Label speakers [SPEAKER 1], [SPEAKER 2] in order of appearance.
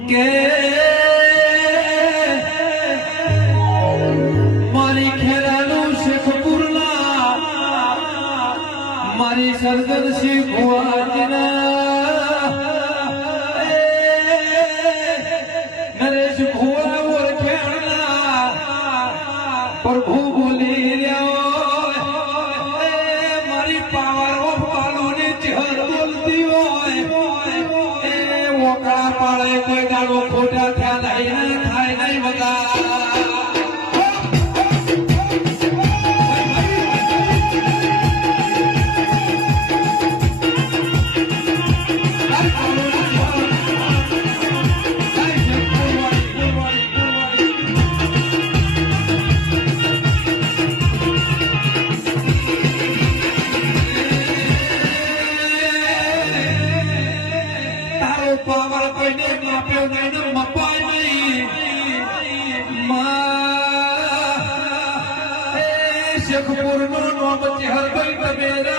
[SPEAKER 1] કે મારી ખેરાનું શેખપુરના મારી સરગરસિંહ ભુવાજીના નરેશ ભુવા ઓળખ્યાણા પ્રભુ બોલી પાડે કોઈ દાડો ખોટા થયા માપ્યો નહીં. ને શેખપુર નોમ ચહર ભાઈ તમેરા